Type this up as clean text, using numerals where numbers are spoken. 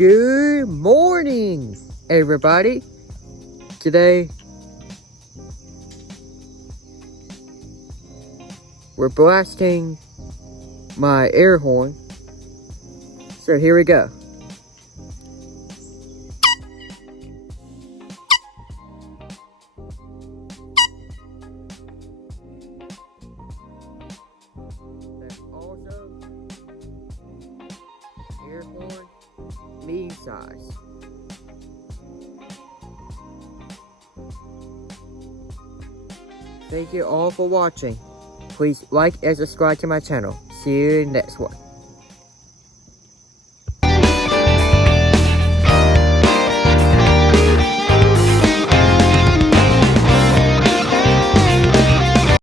Good morning, everybody. Today, we're blasting my air horn. So here we go. That's also air horn medium size. Thank you all for watching. Please like and subscribe to my channel. See you in the next one.